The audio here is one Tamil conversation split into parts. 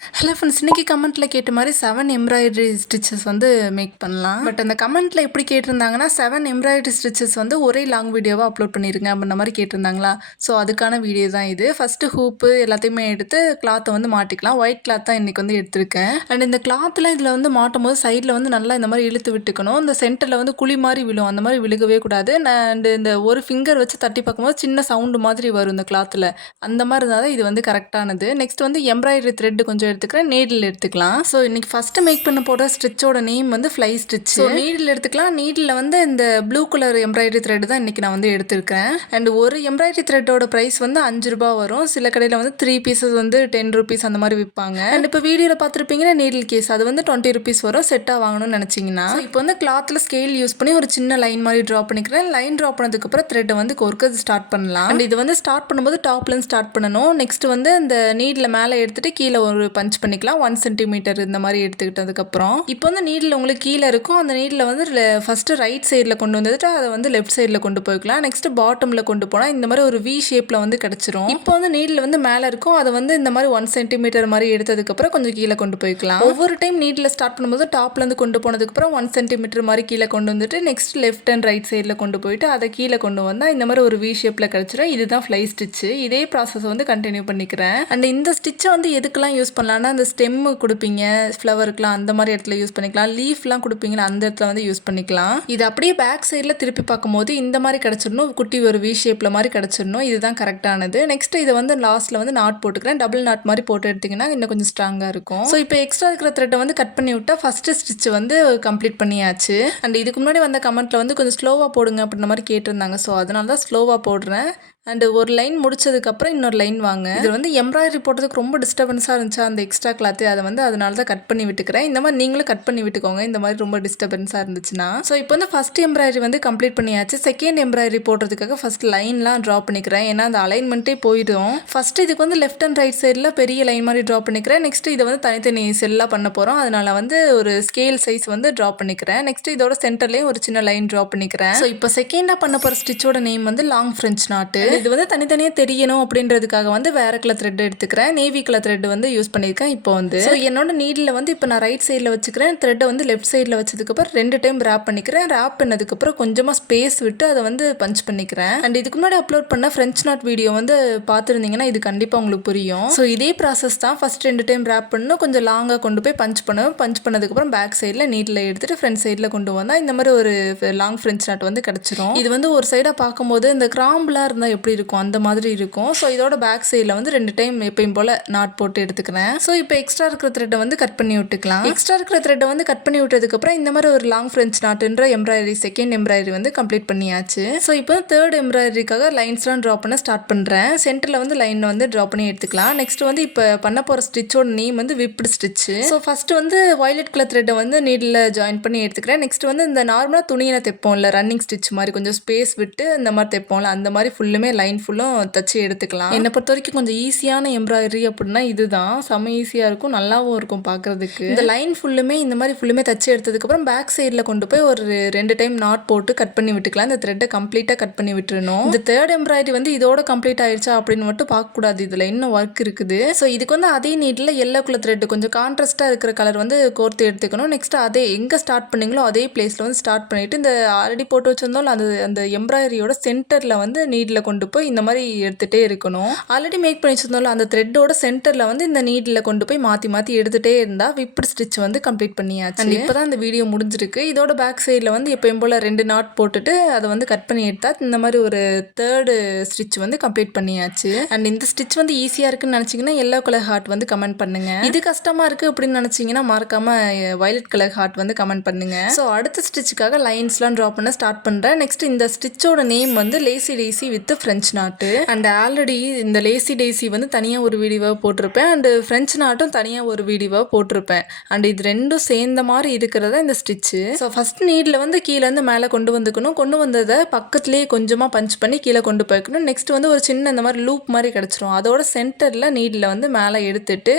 ஹலோ ஃப்ரெண்ட்ஸ், இன்றைக்கி கமெண்ட்டில் கேட்ட மாதிரி 7 எம்ப்ராய்டரி ஸ்டிச்சஸ் வந்து மேக் பண்ணலாம். பட் அந்த கமெண்ட்டில் எப்படி கேட்டிருந்தாங்கன்னா 7 எம்ப்ராய்டரி ஸ்டிச்சஸ் வந்து ஒரே லாங் வீடியோவாக அப்லோட் பண்ணியிருங்க அப்படின்ற மாதிரி கேட்டிருந்தாங்களா. ஸோ அதுக்கான வீடியோ தான் இது. ஃபஸ்ட்டு ஹூப்பு எல்லாத்தையுமே எடுத்து கிளாத்தை வந்து மாட்டிக்கலாம். ஒயிட் கிளாத் தான் இன்றைக்கி வந்து எடுத்திருக்கேன். அண்ட் இந்த கிளாத்தில் இதில் வந்து மாட்டும் போது சைடில் வந்து நல்லா இந்த மாதிரி இழுத்து விட்டுக்கணும். இந்த சென்டரில் வந்து குழி மாதிரி விழும், அந்த மாதிரி விழுகவே கூடாது. அண்டு இந்த ஒரு ஃபிங்கர் வச்சு தட்டி பார்க்கும்போது சின்ன சவுண்டு மாதிரி வரும் இந்த கிளாத்தில். அந்த மாதிரி இருந்தால் தான் இது வந்து கரெக்டானது. நெக்ஸ்ட் வந்து எம்ப்ராய்டரி த்ரெட் கொஞ்சம் எடுத்துக்கிறேன், நீடில் எடுத்துக்கலாம். ஸோ இன்னைக்கு ஃபஸ்ட்டு மேக் பண்ண போகிற ஸ்டிச்சோட நேம் வந்து ஃப்ளை ஸ்டிச். ஸோ நீடில் எடுத்துக்கலாம். நீடில் வந்து இந்த ப்ளூ கலர் எம்ப்ராய்டரி த்ரெட் தான் இன்றைக்கி நான் வந்து எடுத்திருக்கேன். அண்ட் ஒரு எம்ப்ராய்டரி த்ரெட்டோட ப்ரைஸ் வந்து 5 ரூபா வரும். சில கடையில் வந்து 3 பீசஸ் வந்து 10 ருபீஸ் அந்த மாதிரி விற்பாங்க. அண்ட் இப்போ வீடியோவில் பார்த்துருப்பீங்கன்னா நீடில் கேஸ் அது வந்து 20 ருபீஸ் வரும் செட்டாக வாங்கணும்னு நினச்சிங்கன்னா. இப்போ வந்து கிளாத்தில் ஸ்கேல் யூஸ் பண்ணி ஒரு சின்ன லைன் மாதிரி ட்ரா பண்ணிக்கிறேன். லைன் ட்ரா பண்ணதுக்கப்புறம் த்ரெட்டை வந்து கோர்க்க ஸ்டார்ட் பண்ணலாம். அண்ட் இது வந்து ஸ்டார்ட் பண்ணும்போது டாப்லேருந்து ஸ்டார்ட் பண்ணணும். நெக்ஸ்ட் வந்து இந்த நீடில் மேலே எடுத்துகிட்டு கீழே ஒரு பஞ்ச் பண்ணிக்கலாம் 1 சென்டிமீட்டர் இந்த மாதிரி எடுத்துக்கிட்டதுக்கப்புறம். இப்போ வந்து நீடில் உங்களுக்கு கீழே இருக்கும். அந்த நீடில் வந்து ஃபஸ்ட்டு ரைட் சைடில் கொண்டு வந்துட்டு அதை வந்து லெஃப்ட் சைடில் கொண்டு போய்க்கலாம். நெக்ஸ்ட் பாட்டமில் கொண்டு போனால் இந்த மாதிரி ஒரு வி ஷேப்பில் வந்து கிடச்சிரும். இப்போ வந்து நீடில் வந்து மேலே இருக்கும், அதை வந்து இந்த மாதிரி 1 சென்டிமீட்டர் மாதிரி எடுத்ததுக்கப்புறம் கொஞ்சம் கீழே கொண்டு போய்க்கலாம். ஒவ்வொரு டைம் நீடில் ஸ்டார்ட் பண்ணும்போது டாப்லேருந்து கொண்டு போனதுக்கப்புறம் 1 சென்டிமீட்டர் மாதிரி கீழே கொண்டு வந்துட்டு நெக்ஸ்ட் லெஃப்ட் அண்ட் ரைட் சைடில் கொண்டு போயிட்டு அதை கீழே கொண்டு வந்தால் இந்த மாதிரி ஒரு வி ஷேப்பில் கிடச்சிரும். இதுதான் ஃப்ளை ஸ்டிச்சு. இதே ப்ராசஸ் வந்து கண்டினியூ பண்ணிக்கிறேன். அண்ட் இந்த ஸ்டிச்சை வந்து எதுக்கெல்லாம் யூஸ் பண்ணலாம்னா, அந்த ஸ்டெம்மு கொடுப்பீங்க ஃப்ளவருக்குலாம் அந்த மாதிரி இடத்துல யூஸ் பண்ணிக்கலாம். லீஃப்லாம் கொடுப்பீங்களா அந்த இடத்துல வந்து யூஸ் பண்ணிக்கலாம். இது அப்படியே பேக் சைடில் திருப்பி பார்க்கும்போது இந்த மாதிரி கிடச்சிடணும். குட்டி ஒரு வி ஷேப்பில் மாதிரி கிடச்சிடணும். இதுதான் கரெக்டானது. நெக்ஸ்ட் இதை வந்து லாஸ்ட்டில் வந்து நாட் போட்டுக்கிறேன். டபுள் நாட் மாதிரி போட்டு எடுத்திங்கன்னா இன்னும் கொஞ்சம் ஸ்ட்ராங்காக இருக்கும். ஸோ இப்போ எக்ஸ்ட்ரா இருக்கிற த்ரெட்டை வந்து கட் பண்ணி விட்டால் ஃபஸ்ட்டு ஸ்டிச் வந்து கம்ப்ளீட் பண்ணியாச்சு. அண்ட் இதுக்கு முன்னாடி வந்த கமெண்ட்டில் வந்து கொஞ்சம் ஸ்லோவாக போடுங்க அப்படின்ற மாதிரி கேட்டிருந்தாங்க. ஸோ அதனால தான் ஸ்லோவாக போடுறேன். அண்டு ஒரு லைன் முடிச்சதுக்கப்புறம் இன்னொரு லைன் வாங்க. இது வந்து எம்ப்ராய்டரி போட்டதுக்கு ரொம்ப டிஸ்டர்பன்ஸாக இருந்துச்சு அந்த எக்ஸ்ட்ரா கிளாத்து. அதை வந்து அதனால தான் கட் பண்ணி விட்டுக்கிறேன். இந்த மாதிரி நீங்களும் கட் பண்ணி விட்டுக்கோங்க இந்த மாதிரி ரொம்ப டிஸ்டர்பன்ஸாக இருந்துச்சுன்னா. ஸோ இப்போ வந்து ஃபஸ்ட் எம்ப்ராய்டரி வந்து கம்ப்ளீட் பண்ணியாச்சு. செகண்ட் எம்ப்ராய்டரி போடுறதுக்காக ஃபஸ்ட் லைன்லாம் ட்ரா பண்ணிக்கிறேன். ஏன்னா அந்த அலைன்மெண்ட்டே போயிடும். ஃபஸ்ட்டு இதுக்கு வந்து லெஃப்ட் அண்ட் ரைட் சைடில் பெரிய லைன் மாதிரி ட்ரா பண்ணிக்கிறேன். நெக்ஸ்ட் இதை வந்து தனித்தனி செல்லாக பண்ண போகிறோம். அதனால வந்து ஒரு ஸ்கேல் சைஸ் வந்து ட்ரா பண்ணிக்கிறேன். நெக்ஸ்ட் இதோட சென்டர்லேயும் ஒரு சின்ன லைன் ட்ரா பண்ணிக்கிறேன். ஸோ இப்போ செகண்டாக பண்ண போகிற ஸ்டிச்சோட நேம் வந்து லாங் ஃப்ரெஞ்ச் நாட்டு. இது வந்து தனித்தனியாக தெரியணும் அப்படின்றதுக்காக வந்து வேற கலர் த்ரெட் எடுத்துக்கிறேன். நேவி கலர் த்ரெட் வந்து யூஸ் பண்ணியிருக்கேன். இப்போ வந்து ஸோ என்னோட நீடில் வந்து இப்போ நான் ரைட் சைடில் வச்சுக்கிறேன். த்ரெட்டை வந்து லெஃப்ட் சைடில் வச்சதுக்கப்புறம் 2 டைம் ரேப் பண்ணிக்கிறேன். ரேப் பண்ணதுக்கப்புறம் கொஞ்சமாக ஸ்பேஸ் விட்டு அதை வந்து பஞ்ச் பண்ணிக்கிறேன். அண்ட் இதுக்கு முன்னாடி அப்லோட் பண்ண ஃப்ரெஞ்ச் நாட் வீடியோ வந்து பார்த்துருந்தீங்கன்னா இது கண்டிப்பாக உங்களுக்கு புரியும். ஸோ இதே ப்ராசஸ் தான். ஃபஸ்ட் 2 டைம் ரேப் பண்ணணும், கொஞ்சம் லாங்காக கொண்டு போய் பஞ்ச் பண்ணுவேன். பஞ்ச் பண்ணதுக்கப்புறம் பேக் சைடில் நீடில் எடுத்துட்டு ஃப்ரண்ட் சைடில் கொண்டு வந்தால் இந்த மாதிரி ஒரு லாங் ஃப்ரெஞ்ச் நாட் வந்து கிடச்சிரும். இது வந்து ஒரு சைடாக பார்க்கும்போது இந்த கிராம்பெலாம் இருந்தால் எப்படி இருக்கும் அந்த மாதிரி இருக்கும். ஸோ இதோட பேக் சைடில் வந்து 2 டைம் எப்பயும் போல் நாட் போட்டு எடுத்துக்கிறேன். ஸோ இப்போ எக்ஸ்ட்ரா இருக்கிற த்ரெட்டை வந்து கட் பண்ணி விட்டுக்கலாம். எக்ஸ்ட்ரா இருக்கிற த்ரெட்டை வந்து கட் பண்ணி விட்டதுக்கப்புறம் இந்த மாதிரி ஒரு லாங் ஃப்ரெஞ்ச் நாட்டுன்ற எம்ப்ராய்டரி செகண்ட் எம்ப்ராய்டரி வந்து கம்ப்ளீட் பண்ணியாச்சு. ஸோ இப்போ தேர்ட் எம்ப்ராய்டரிக்காக லைன்ஸ்லாம் ட்ரா பண்ண ஸ்டார்ட் பண்ணுறேன். சென்டரில் வந்து லைன் வந்து ட்ரா பண்ணி எடுத்துக்கலாம். நெக்ஸ்ட் வந்து இப்போ பண்ண போகிற ஸ்டிச்சோட நேம் வந்து விப்டு ஸ்டிச்சு. ஸோ ஃபஸ்ட்டு வந்து வயலட் கலர் த்ரெட்டை வந்து நீடில் ஜாயின் பண்ணி எடுத்துக்கிறேன். நெக்ஸ்ட் வந்து இந்த நார்மலாக துணியில் தைப்போம்ல ரன்னிங் ஸ்டிச் மாதிரி கொஞ்சம் ஸ்பேஸ் விட்டு இந்த மாதிரி தைப்போம்ல அந்த மாதிரி ஃபுல்லுமே லைன் ஃபுல்லும் தச்சு எடுத்துக்கலாம். என்னை பொறுத்த வரைக்கும் கொஞ்சம் ஈஸியான எம்ப்ராய்டரி அப்படின்னா இதுதான். செம்ம ஈஸியாக இருக்கும், நல்லாவும் இருக்கும் பார்க்குறதுக்கு. இந்த லைன் ஃபுல்லுமே இந்த மாதிரி ஃபுல்லுமே தச்சு எடுத்ததுக்கப்புறம் பேக் சைடில் கொண்டு போய் ஒரு 2 டைம் நாட் போட்டு கட் பண்ணி விட்டுக்கலாம். இந்த த்ரெட்டை கம்ப்ளீட்டாக கட் பண்ணி விட்டுருணும். இந்த தேர்ட் எம்ப்ராய்டரி வந்து இதோட கம்ப்ளீட் ஆயிடுச்சா அப்படின்னு மட்டும் பார்க்கக்கூடாது. இதில் இன்னும் ஒர்க் இருக்குது. ஸோ இதுக்கு வந்து அதே நீட்டில் எல்லோ கலர் த்ரெட் கொஞ்சம் கான்ட்ராஸ்ட்டாக இருக்கிற கலர் வந்து கோர்த்து எடுத்துக்கணும். நெக்ஸ்ட் அதே எங்கே ஸ்டார்ட் பண்ணிங்களோ அதே பிளேஸில் வந்து ஸ்டார்ட் பண்ணிவிட்டு இந்த ஆல்ரெடி போட்டு வச்சிருந்தோம் அந்த எம்ப்ராய்டரியோட சென்டரில் வந்து நீடில் கொண்டு போய் இந்த மாதிரி எடுத்துகிட்டே இருக்கணும். ஆல்ரெடி மேக் பண்ணி வச்சிருந்தோம்ல அந்த த்ரெட்டோட சென்டரில் வந்து இந்த நீடில் கொண்டு போய் மாற்றி மாற்றி எடுத்துகிட்டே இருந்தால் விப்டு ஸ்டிச் வந்து கம்ப்ளீட் பண்ணியாச்சு. இப்போ தான் இந்த வீடியோ முடிஞ்சிருக்கு. இதோட பேக் சைடில் வந்து எப்பயும் போல் 2 நாட் போட்டுட்டு அதை வந்து கட் பண்ணி எடுத்தால் இந்த மாதிரி ஒரு தேர்டு ஸ்டிச் வந்து கம்ப்ளீட் பண்ணியாச்சு. அண்ட் இந்த ஸ்டிச் வந்து ஈஸியாக இருக்குன்னு நினச்சிங்கன்னா எல்லோ கலர் ஹார்ட் வந்து கமெண்ட் பண்ணுங்கள். இது கஷ்டமாக இருக்குது அப்படின்னு நினச்சிங்கன்னா மறக்காமல் வயலட் கலர் ஹார்ட் வந்து கமெண்ட் பண்ணுங்கள். ஸோ அடுத்த ஸ்டிச்சுக்காக லைன்ஸ்லாம் ட்ரா பண்ண ஸ்டார்ட் பண்ணுறேன். நெக்ஸ்ட் இந்த ஸ்டிச்சோட நேம் வந்து லேசி டேசி வித் ஃப்ரெஞ்ச் நாட்டு. அண்ட் ஆல்ரெடி இந்த லேசி டேசி வந்து தனியாக ஒரு வீடியோவாக போட்டிருப்பேன். அண்டு ஃப்ரெஞ்ச் நாட்டும் தனியாக ஒரு வீடியோவாக போட்டிருப்பேன். அண்ட் இது ரெண்டும் சேர்ந்த மாதிரி இருக்கிறதா இந்த ஸ்டிச்சு. ஸோ ஃபஸ்ட் நீடில் வந்து கீழேருந்து மேலே கொண்டு வந்துக்கணும். கொண்டு வந்ததை பக்கத்துலேயே கொஞ்சமாக பஞ்ச் பண்ணி கீழே கொண்டு போய்க்கணும். நெக்ஸ்ட் வந்து ஒரு சின்ன இந்த மாதிரி லூப் மாதிரி கிடச்சிரும். அதோட சென்டரில் நீடில் வந்து மேலே எடுத்துட்டு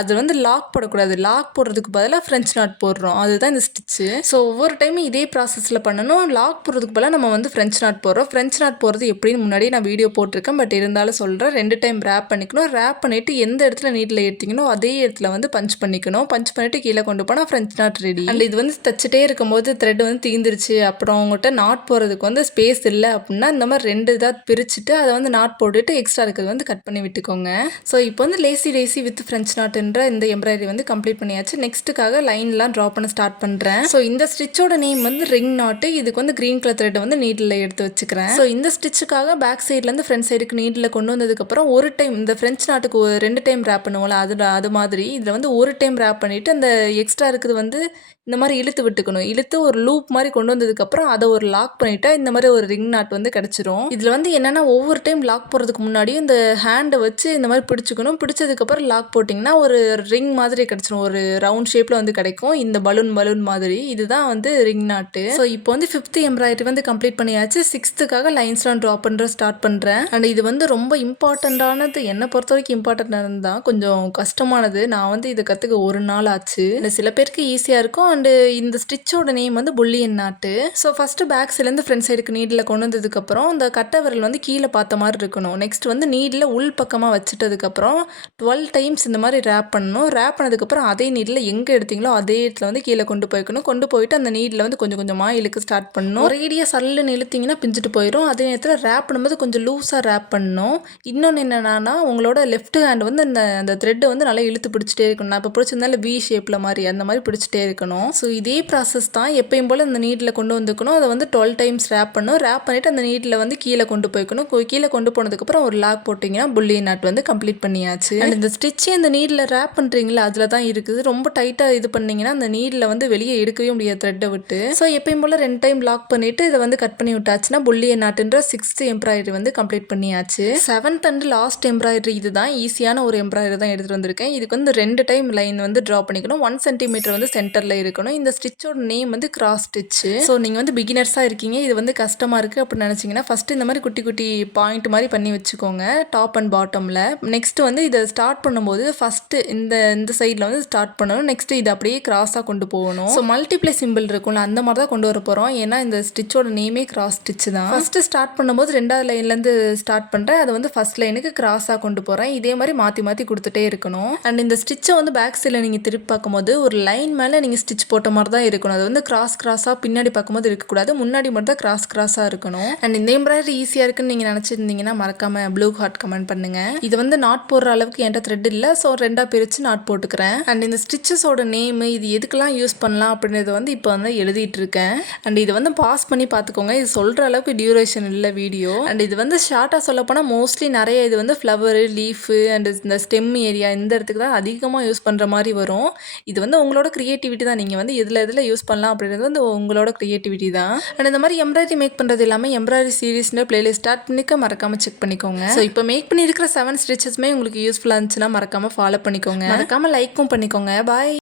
அது வந்து லாக் போடக்கூடாது. லாக் போடுறதுக்கு பதிலாக ஃப்ரெஞ்ச் நாட் போடுறோம். அதுதான் இந்த ஸ்டிச்சு. ஸோ ஒவ்வொரு டைமும் இதே ப்ராசஸில் பண்ணணும். லாக் போடுறதுக்கு பதிலாக நம்ம வந்து ஃப்ரெஞ்ச் நாட் போடுறோம். ஃப்ரெஞ்ச் நாட் போடுறது எப்படின்னு முன்னாடி நான் வீடியோ போட்டிருக்கேன். பட் இருந்தாலும் சொல்கிறேன். 2 டைம் ரேப் பண்ணிக்கணும். ரேப் பண்ணிவிட்டு எந்த இடத்துல நீடில் எடுத்தீங்களோ அதே இடத்துல வந்து பஞ்ச் பண்ணிக்கணும். பஞ்ச் பண்ணிவிட்டு கீழே கொண்டு போனால் ஃப்ரெஞ்ச் நாட் ரெடி. அண்ட் இது வந்து தைச்சிட்டே இருக்கும்போது த்ரெட் வந்து தீந்துருச்சு, அப்புறம் அவங்ககிட்ட நாட் போகிறதுக்கு வந்து ஸ்பேஸ் இல்லை அப்படின்னா இந்த மாதிரி 2 இதாக பிரிச்சுட்டு அதை வந்து நாட் போட்டுட்டு எக்ஸ்ட்ரா இருக்கிறது வந்து கட் பண்ணி விட்டுக்கோங்க. ஸோ இப்போ வந்து லேசி வித் ஃப்ரெஞ்ச் நாட்ன்ற இந்த எம்ப்ராய்டரி வந்து கம்ப்ளீட் பண்ணியாச்சு. நெக்ஸ்ட்டுக்காக லைன்லாம் ட்ரா பண்ண ஸ்டார்ட் பண்ணுறேன். ஸோ இந்த ஸ்டிச்சோட நேம் வந்து ரிங் நாட்டு. இதுக்கு வந்து க்ரீன் கலர் த்ரெட் வந்து நீடில் எடுத்து வச்சுக்கிறேன். ஸோ இந்த ஸ்டிச்சுக்காக பேக் சைட்லேருந்து ஃப்ரண்ட் சைடுக்கு நீடில் கொண்டு வந்ததுக்கப்புறம் ஒரு டைம் இந்த ஃப்ரெஞ்ச் நாட்டுக்கு 2 டைம் ரேப் பண்ணுவோம்ல, அது மாதிரி இதில் வந்து ஒரு டைம் ரேப் பண்ணிவிட்டு அந்த எக்ஸ்ட்ரா இருக்குது வந்து இந்த மாதிரி இழுத்து விட்டுக்கணும். இழுத்து ஒரு லூப் மாதிரி கொண்டு வந்ததுக்கப்புறம் அதை ஒரு லாக் பண்ணிவிட்டா இந்த மாதிரி ஒரு ரிங் நாட் வந்து கிடச்சிரும். இதில் வந்து என்னென்னா ஒவ்வொரு டைம் லாக் போடுறதுக்கு முன்னாடியும் இந்த ஹேண்டை வச்சு இந்த மாதிரி பிடிச்சிக்கணும். பிடிச்சதுக்கப்புறம் லாக் போட்டிங்கன்னா ஒரு ரிங் மாதிரி கிடச்சிரும். ஒரு ரவுண்ட் ஷேப்பில் வந்து கிடைக்கும். இந்த பலூன் மாதிரி இதுதான் வந்து ரிங் நாட்டு. ஸோ இப்போ வந்து 5th எம்ப்ராய்டரி வந்து கம்ப்ளீட் பண்ணியாச்சு. 6th லைன்ஸ்லாம் ட்ரா பண்ணுற ஸ்டார்ட் பண்ணுறேன். அண்ட் இது வந்து ரொம்ப இம்பார்ட்டண்ட்டானது. என்னை பொறுத்த வரைக்கும் இம்பார்ட்டண்ட்டானது தான், கொஞ்சம் கஷ்டமானது. நான் வந்து இதை கற்றுக்க ஒரு நாள் ஆச்சு. சில பேருக்கு ஈஸியாக இருக்கும். அண்டு இந்த ஸ்டிச்சோட நேம் வந்து புல்லியன் நாட்டு. ஸோ ஃபஸ்ட்டு பேக் சைட்லேருந்து ஃப்ரண்ட் சைடுக்கு நீடில் கொண்டு வந்ததுக்கப்புறம் இந்த கட்டை விரல் வந்து கீழே பார்த்த மாதிரி இருக்கணும். நெக்ஸ்ட் வந்து நீடில் உள் பக்கமாக வச்சுட்டதுக்கப்புறம் 12 டைம்ஸ் இந்த மாதிரி ரேப் பண்ணணும். ரேப் பண்ணதுக்கப்புறம் அதே நீடில் எங்கே எடுத்தீங்களோ அதே இடத்துல வந்து கீழே கொண்டு போயிட்டு அந்த நீடில் வந்து கொஞ்சம் கொஞ்சமாக இழுக்க ஸ்டார்ட் பண்ணணும். ஒரேடியாக சல்லுன்னு இழுத்திங்கன்னா பிஞ்சிட்டு போயிடும். அதே நேரத்தில் ரேப் பண்ணும்போது கொஞ்சம் லூஸாக ரேப் பண்ணணும். இன்னொன்று என்னென்னா உங்களோட லெஃப்ட் ஹேண்ட் வந்து அந்த த்ரெட்டை வந்து நல்லா இழுத்து பிடிச்சிட்டே இருக்கணும். நான் இப்போ பிடிச்சிருந்தாலும் வி ஷேப்பில் மாதிரி அந்த மாதிரி பிடிச்சிட்டே இருக்கணும். ஸோ இதே ப்ராசஸ் தான் எப்பயும் போல் அந்த நீடில் கொண்டு வந்துக்கணும். அதை வந்து 12 டைம்ஸ் ரேப் பண்ணணும். ரேப் பண்ணிவிட்டு அந்த நீடில் வந்து கீழே கொண்டு போய்க்கணும். கீழே கொண்டு போனதுக்கப்புறம் ஒரு லாக் போட்டிங்கன்னா புல்லியன் நாட் வந்து கம்ப்ளீட் பண்ணியாச்சு. அண்ட் இந்த ஸ்டிச்சே அந்த நீடில் ரேப் பண்ணுறீங்களா அதில் தான் இருக்குது. ரொம்ப டைட்டாக இது பண்ணிங்கன்னா அந்த நீடில் வந்து வெளியே எடுக்கவே முடியாது த்ரெட்டை விட்டு. ஸோ எப்பயும் போல் 2 டைம் லாக் பண்ணிவிட்டு இதை வந்து கட் பண்ணி விட்டாச்சுன்னா புல்லியன் நாட்டுன்ற 6th எம்ப்ராய்டரி வந்து கம்ப்ளீட் பண்ணியாச்சு. 7th அண்ட் லாஸ்ட் எம்ப்ராய்டரி இதுதான் ஈஸியான ஒரு எம்ப்ராய்டரி தான் எடுத்துகிட்டு வந்திருக்கேன். இதுக்கு வந்து 2 டைம் லைன் வந்து ட்ரா பண்ணிக்கணும். 1 சென்டிமீட்டர் வந்து சென்டரில் இருக்கணும். இந்த ஸ்டிச்சோட நேம் வந்து கிராஸ் ஸ்டிச்சு. ஸோ நீங்கள் வந்து பிகினர்ஸாக இருக்கீங்க, இது வந்து கஷ்டமாக இருக்குது அப்படின்னு நினச்சிங்கன்னா ஃபஸ்ட்டு இந்த மாதிரி குட்டி குட்டி பாயிண்ட் மாதிரி பண்ணி வச்சுக்கோங்க டாப் அண்ட் பாட்டமில். நெக்ஸ்ட்டு வந்து இதை ஸ்டார்ட் பண்ணும்போது ஃபஸ்ட்டு இந்த சைடில் வந்து ஸ்டார்ட் பண்ணணும். நெக்ஸ்ட்டு இதை அப்படியே கிராஸாக கொண்டு போகணும். ஸோ மல்டிப்ளை சிம்பிள் இருக்கும்ல அந்த மாதிரி தான் கொண்டு வர போகிறோம். ஏன்னா இந்த ஸ்டிச்சோட நேமே கிராஸ் ஸ்டிச்சு தான். ஃபஸ்ட்டு ஸ்டார்ட் பண்ணும்போது 2வது லைன்லேருந்து ஸ்டார்ட் பண்ணுறேன். அதை வந்து ஃபஸ்ட் லைனுக்கு கிராஸாக கொண்டு போகிறேன். இதே மாதிரி மாற்றி மாற்றி கொடுத்துட்டே இருக்கணும். அண்ட் இந்த ஸ்டிச்சை வந்து பேக் சைடில் நீங்கள் திருப்பி பார்க்கும்போது ஒரு லைன் மேலே நீங்கள் ஸ்டிச் போட்ட மாதிரி தான் இருக்கணும். அது வந்து கிராஸாக பின்னாடி பார்க்கும்போது இருக்கக்கூடாது. முன்னாடி மட்டும் தான் கிராஸாக இருக்கணும். அண்ட் இந்த எம்ப்ராய்டரி ஈஸியாக இருக்குன்னு நீங்கள் நினச்சிருந்தீங்கன்னா மறக்காம ப்ளூ ஹார்ட் கமெண்ட் பண்ணுங்கள். இது வந்து நாட் போடுற அளவுக்கு என்கிட்ட த்ரெட் இல்லை. ஸோ 2ஆக பிரித்து நாட் போட்டுக்கிறேன். அண்ட் இந்த ஸ்டிச்சஸோட நேமு இது எதுக்கெல்லாம் யூஸ் பண்ணலாம் அப்படின்றது வந்து இப்போ வந்து எழுதிட்டு இருக்கேன். அண்ட் இது வந்து பாஸ் பண்ணி பார்த்துக்கோங்க. இது சொல்கிற அளவுக்கு டியூரேஷன் இல்லை வீடியோ. அண்ட் இது வந்து ஷார்ட்டாக சொல்ல போனால் மோஸ்ட்லி நிறைய இது வந்து ஃப்ளவரு, லீஃபு அண்ட் இந்த ஸ்டெம் ஏரியா இந்த இடத்துக்கு தான் அதிகமாக யூஸ் பண்ணுற மாதிரி வரும். இது வந்து உங்களோட க்ரியேட்டிவிட்டி தான். நீங்கள் வந்து எதில் யூஸ் பண்ணலாம் அப்படின்றது வந்து உங்களோட க்ரியேட்டிவிட்டி தான். அண்ட் இந்த மாதிரி எம்ப்ராய்டரி மேக் பண்ணுறது எல்லாமே எம்ப்ராய்டரி சீரீஸ்னு பிளேலிஸ்ட் ஸ்டார்ட் பண்ணிக்க மறக்காமல் செக் பண்ணிக்கோங்க. ஸோ இப்போ மேக் பண்ணியிருக்கிற 7 ஸ்டிச்சஸுமே உங்களுக்கு யூஸ்ஃபுல்லாக இருந்துச்சுன்னா மறக்காமல் ஃபாலோ பண்ணிக்கோங்க. மறக்காமல் லைக்கும் பண்ணிக்கோங்க. பாய்.